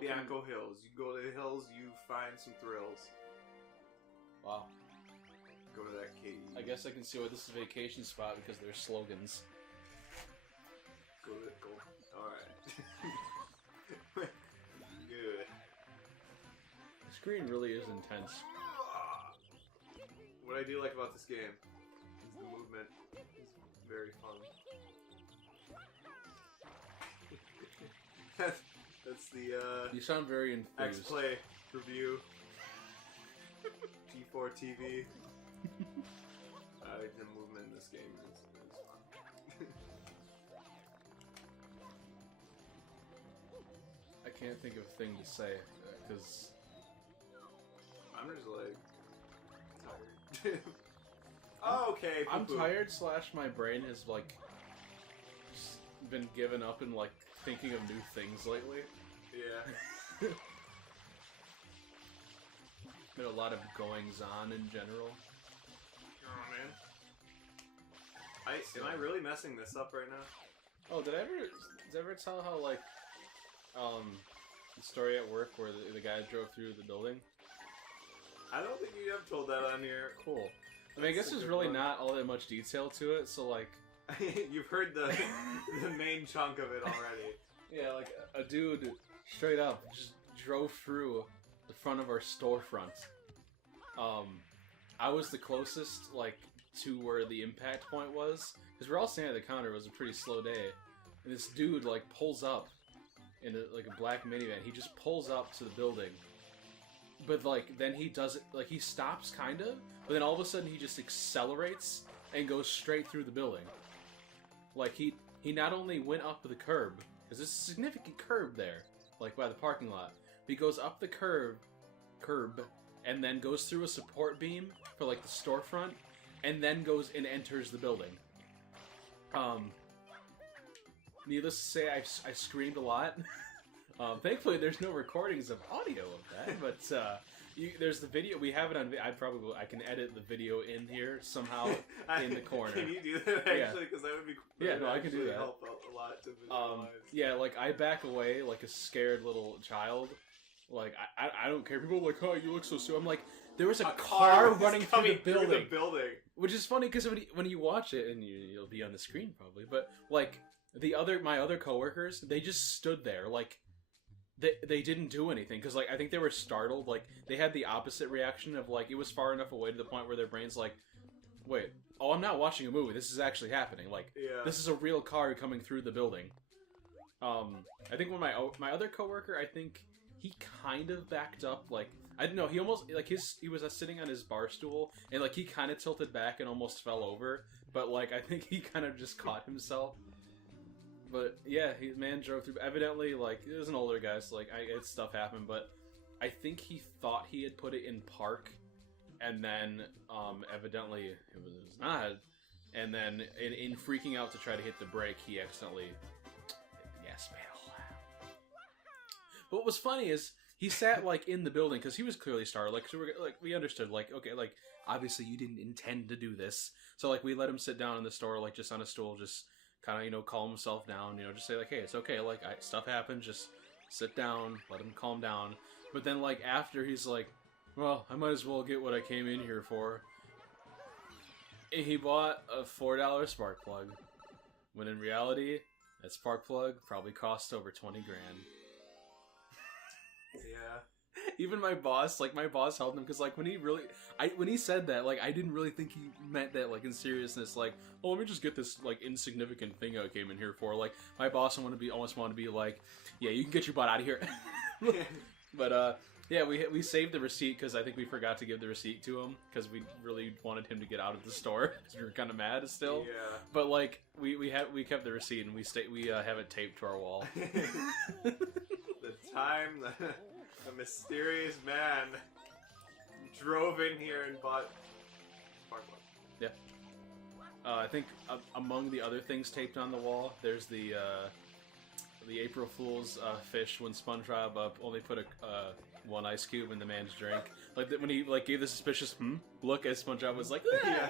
Bianco Hills. You go to the hills, you find some thrills. Wow. Go to that cave. I guess I can see why this is a vacation spot because there's slogans. Go. Alright. Good. The screen really is intense. What I do like about this game is the movement is very fun. That's the You sound very enthused. X-Play review. G4 TV. The movement in this game is fun. I can't think of a thing to say because I'm just like tired. Oh, okay. I'm tired. / my brain has like just been given up and like thinking of new things lately. Yeah. Been a lot of goings on in general. Oh man. Am I really messing this up right now? Oh, did I ever tell how like the story at work where the guy drove through the building? I don't think you have told that on here. Cool. I mean, I guess there's really not all that much detail to it, so like... You've heard the main chunk of it already. Yeah, like a dude straight up just drove through the front of our storefront. I was the closest, like, to where the impact point was, because we're all standing at the counter. It was a pretty slow day, and this dude like pulls up in a black minivan. He just pulls up to the building, but like then he does it like he stops kind of, but then all of a sudden he just accelerates and goes straight through the building. Like he not only went up the curb, because there's a significant curb there, like by the parking lot, but he goes up the curb, and then goes through a support beam for like the storefront, and then goes and enters the building. Needless to say, I screamed a lot. Thankfully, there's no recordings of audio of that, but there's the video. We have it on. I can edit the video in here somehow in the corner. Can you do that actually? Because that would be. Yeah, no, I can do that. Help a lot to visualize. Yeah, like I back away like a scared little child. Like I don't care. People are like, "Oh, you look so stupid." I'm like, there was a car running through the building. Which is funny because when you watch it, and you'll be on the screen probably, but like my other coworkers, they just stood there like they didn't do anything because like I think they were startled. Like they had the opposite reaction of like it was far enough away to the point where their brains like, wait, oh, I'm not watching a movie. This is actually happening. Like this is a real car coming through the building. I think when my other coworker, I think he kind of backed up. Like I don't know, he almost like he was sitting on his bar stool and like he kind of tilted back and almost fell over. But like I think he kind of just caught himself. But yeah, man drove through. Evidently, like it was an older guy, so like stuff happened. But I think he thought he had put it in park, and then evidently it was not. And then in freaking out to try to hit the brake, he accidentally hit the gas pedal. But what was funny is he sat like in the building because he was clearly startled. Like, so we understood. Like, okay, like obviously you didn't intend to do this. So like we let him sit down in the store, like just on a stool, just kind of calm himself down. Just say like, hey, it's okay. Like stuff happens. Just sit down, let him calm down. But then like after he's like, well, I might as well get what I came in here for. And he bought a $4 spark plug, when in reality, that spark plug probably cost over 20 grand. Yeah. Even my boss helped him because like when he said that, like I didn't really think he meant that like in seriousness, like, oh, let me just get this like insignificant thing I came in here for. Like my boss almost wanted to be like, yeah, you can get your butt out of here. But yeah, we saved the receipt because I think we forgot to give the receipt to him because we really wanted him to get out of the store because we were kind of mad still. Yeah. But like we kept the receipt and we have it taped to our wall. The time the mysterious man drove in here and bought spark plug. Yeah. I think among the other things taped on the wall, there's the April Fool's fish when SpongeBob only put one ice cube in the man's drink. Like when he like gave the suspicious look as SpongeBob was like, yeah.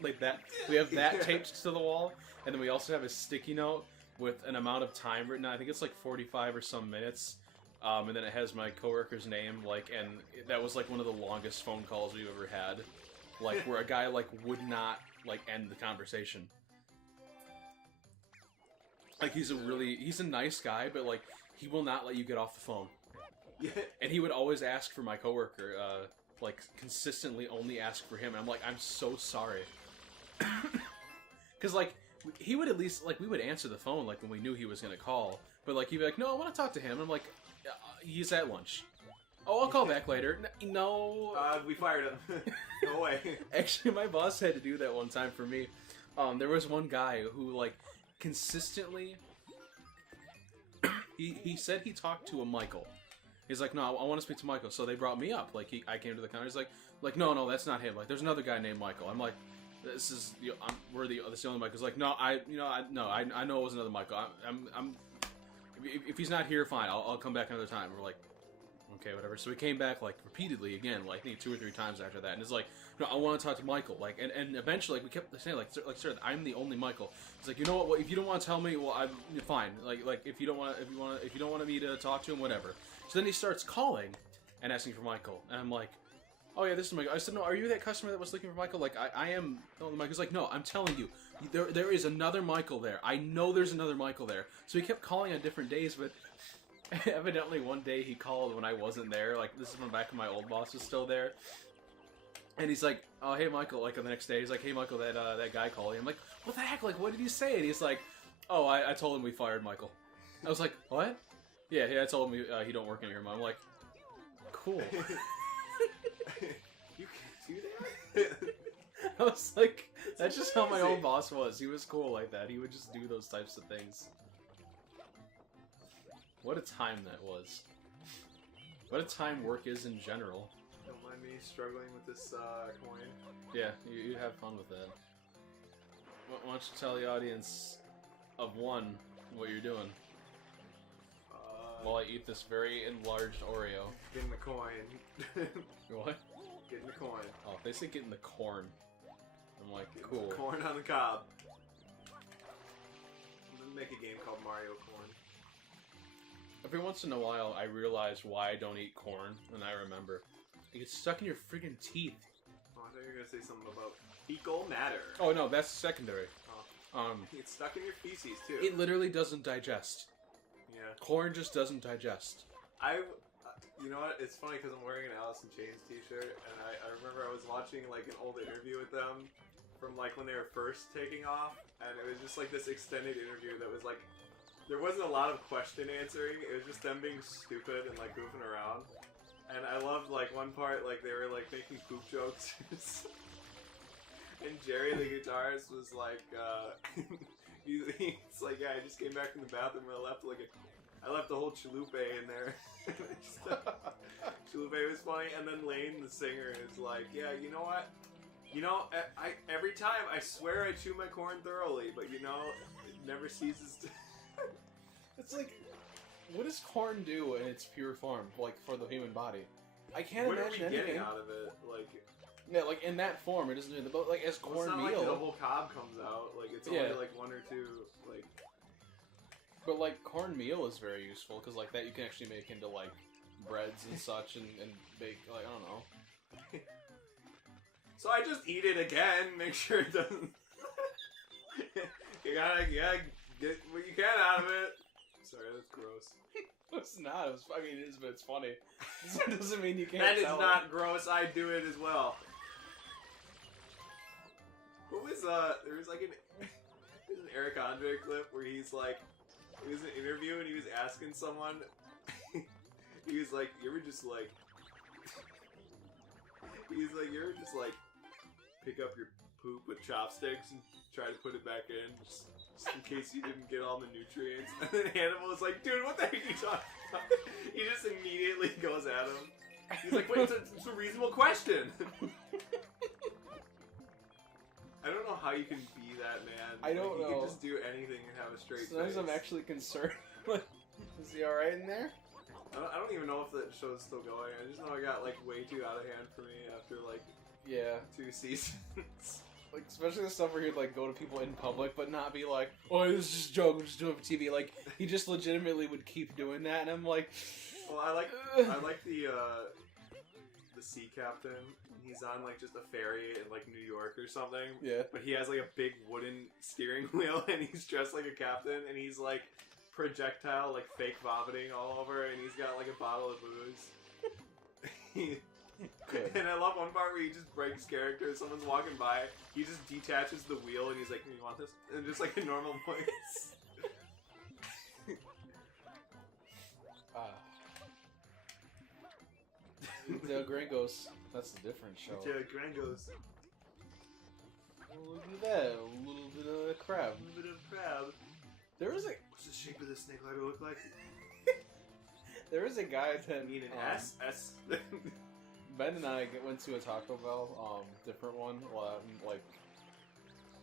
like that. We have that taped to the wall, and then we also have a sticky note with an amount of time written. I think it's like 45 or some minutes and then it has my coworker's name, like, and that was like one of the longest phone calls we've ever had, like where a guy like would not like end the conversation. Like he's a nice guy, but like he will not let you get off the phone. Yeah. And he would always ask for my coworker, like consistently only ask for him. And I'm like, I'm so sorry, because like he would at least like we would answer the phone like when we knew he was gonna call, but like he'd be like, no, I want to talk to him. I'm like, he's at lunch. Oh, I'll call back later. No. We fired him. No way. Actually, my boss had to do that one time for me. There was one guy who, like, consistently... he said he talked to a Michael. He's like, no, I want to speak to Michael. So they brought me up. Like, I came to the counter. He's like, no, that's not him. Like, there's another guy named Michael. I'm like, this is the only Michael. He's like, no, I know it was another Michael. If he's not here, fine. I'll come back another time. We're like, okay, whatever. So we came back like repeatedly again, like I think 2 or 3 times after that, and it's like, no, I want to talk to Michael. Like, and eventually, like we kept saying, like, sir, I'm the only Michael. It's like, you know what? Well, if you don't want to tell me, well, I'm fine. Like if you don't want me to talk to him, whatever. So then he starts calling and asking for Michael, and I'm like, oh yeah, this is Michael. I said, no, are you that customer that was looking for Michael? Like, I am the only Michael. He's like, no, I'm telling you, there is another Michael there. I know there's another Michael there. So he kept calling on different days, but evidently one day he called when I wasn't there. Like, this is when back when my old boss was still there. And he's like, oh, hey, Michael. Like, on the next day, he's like, hey, Michael, that guy called you. I'm like, what the heck? Like, what did he say? And he's like, oh, I told him we fired Michael. I was like, what? Yeah, I told him he don't work anymore. I'm like, cool. You can do that? I was like, that's just how my old boss was. He was cool like that. He would just do those types of things. What a time that was. What a time work is in general. Don't mind me struggling with this coin. Yeah, you have fun with that. Why don't you tell the audience of one what you're doing? While I eat this very enlarged Oreo. Getting the coin. What? Getting the coin. Oh, they say getting the corn. I'm like, cool. Corn on the cob. I'm gonna make a game called Mario Corn. Every once in a while, I realize why I don't eat corn, and I remember. It gets stuck in your friggin' teeth. Oh, I thought you were gonna say something about fecal matter. Oh no, that's secondary. Oh. It's stuck in your feces too. It literally doesn't digest. Yeah. Corn just doesn't digest. You know what? It's funny because I'm wearing an Alice in Chains t-shirt, and I remember I was watching like an old interview with them from like when they were first taking off, and it was just like this extended interview that was like, there wasn't a lot of question answering, it was just them being stupid and like goofing around. And I loved like one part, like they were like making poop jokes. And Jerry the guitarist was like, he's like, yeah, I just came back from the bathroom and I left the whole chalupe in there. Chalupe was funny, and then Lane the singer is like, yeah, you know what? You know, every time I swear I chew my corn thoroughly, but you know, it never ceases to. It's like, what does corn do in its pure form, like for the human body? I can't imagine anything. What are we getting out of it? Like, yeah, like in that form, it doesn't do the but like as cornmeal. It's not like the whole cob comes out. Like it's only like 1 or 2 like. But like cornmeal is very useful because like that you can actually make into like breads and such and bake like I don't know. So I just eat it again, make sure it doesn't. you gotta get what you can out of it. Sorry, that's gross. It's not. I mean, it is, but it's funny. It doesn't mean you can't. That is not gross. I do it as well. What was there was like an Eric Andre clip where he's like, it was an interview and he was asking someone. He was like, you ever just like pick up your poop with chopsticks and try to put it back in just in case you didn't get all the nutrients? And then Hannibal was like, dude, what the heck are you talking about? He just immediately goes at him. He's like, wait, it's a reasonable question. I don't know how you can be that man. I don't know. You can just do anything and have a straight Sometimes face. I'm actually concerned. Is he alright in there? I don't even know if that show's still going. I just know it got like way too out of hand for me after like 2 seasons. Like especially the stuff where he'd like go to people in public but not be like, oh, this is just a joke, I'm just doing it for TV. Like he just legitimately would keep doing that, and I'm like, Well, I like the sea captain. He's on like just a ferry in like New York or something. Yeah. But he has like a big wooden steering wheel, and he's dressed like a captain, and he's like projectile, like fake vomiting all over, and he's got like a bottle of booze. And I love one part where he just breaks character. Someone's walking by, he just detaches the wheel, and he's like, "You want this?" And just like a normal voice. The Gringos. That's a different show. Yeah, Gringos. Look at that. A little bit of crab. A little bit of crab. There was a... What's the shape of this snake ladder look like? There was a guy that... You need an S? S? Ben and I went to a Taco Bell, different one, like...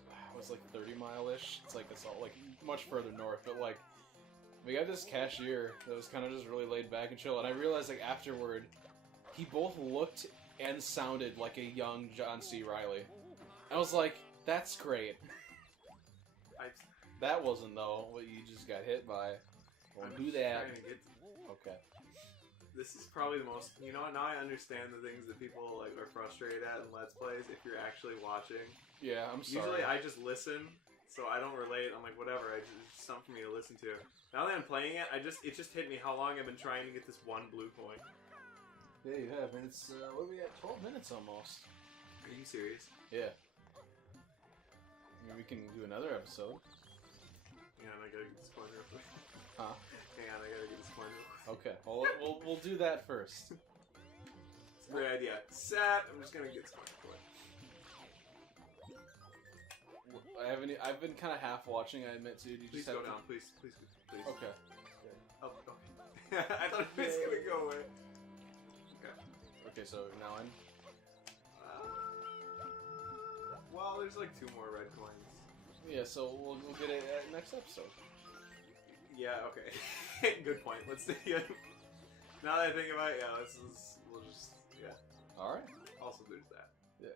It was like 30-mile-ish. It's all like much further north, but like... We got this cashier that was kind of just really laid back and chill, and I realized like afterward... He both looked and sounded like a young John C. Reilly. I was like, that's great. That wasn't, though, what you just got hit by. Don't do that. Okay. This is probably the most... You know what, now I understand the things that people like are frustrated at in Let's Plays if you're actually watching. Yeah, I'm sorry. Usually I just listen, so I don't relate. I'm like, whatever, it's just something for me to listen to. Now that I'm playing it, it just hit me how long I've been trying to get this one blue coin. Yeah, you have, and it's, what are we at? 12 minutes almost. Are you serious? Yeah. Maybe we can do another episode. Hang on, I gotta get this coin real quick. Huh? Hang on, I gotta get this coin real quick. Okay, well, we'll do that first. It's a great idea. Set! I'm just gonna get this coin real quick. I've been kind of half watching, I admit to. Please go down, please. Okay. Oh, okay. I thought it was gonna go away. Okay, so now I'm... well, there's like 2 more red coins. Yeah, so we'll get it at next episode. Yeah, okay. Good point. Let's see it. Now that I think about it, yeah, we'll just, yeah. Alright. Also, there's that. Yeah,